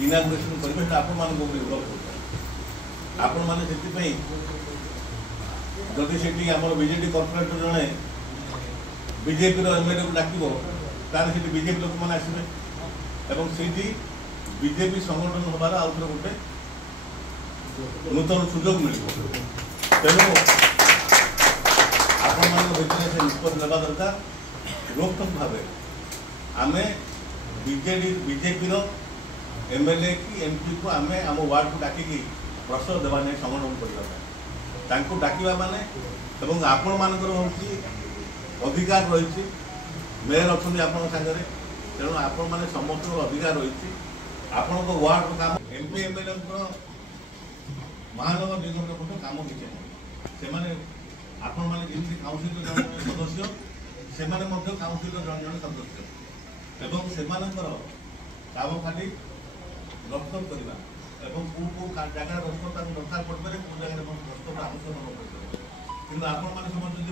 inauguration करेंगे आपण मान आपण मैंने जदि से बीजेडी कॉर्पोरेटर जड़े बीजेपी एमएलए को डाक तार से बीजेपी लोक मैंने आसवे से बीजेपी संगठन हमारा आउ थे गोटे नूतन सुजोग मिल तेणु आपण से निष्पत्ति ना दरकार रोकथम भाव आम बीजेपी एमएलए कि एमपी को आम आम वार्ड को डाकिकी प्रश्न देवा नहीं संगठन करने डाकिया माने आपण मानकर हूँ अधिकार रही मेयर अच्छा आपण सागर तेणु आपण मैंने समस्त अधिकार रही आपण वार्ड काम एमपी एमएलए महानगर निगम काम किसी नहीं आपण मैंने जमी काउंसिल जन सदस्य से काउंसिल जन सदस्य एवं से काम खाली दस्तखत करवा कौ जगह दस्तखत दरकार पड़े कौ जगह दस्तखत आवश्यक कि आपण मैंने समझ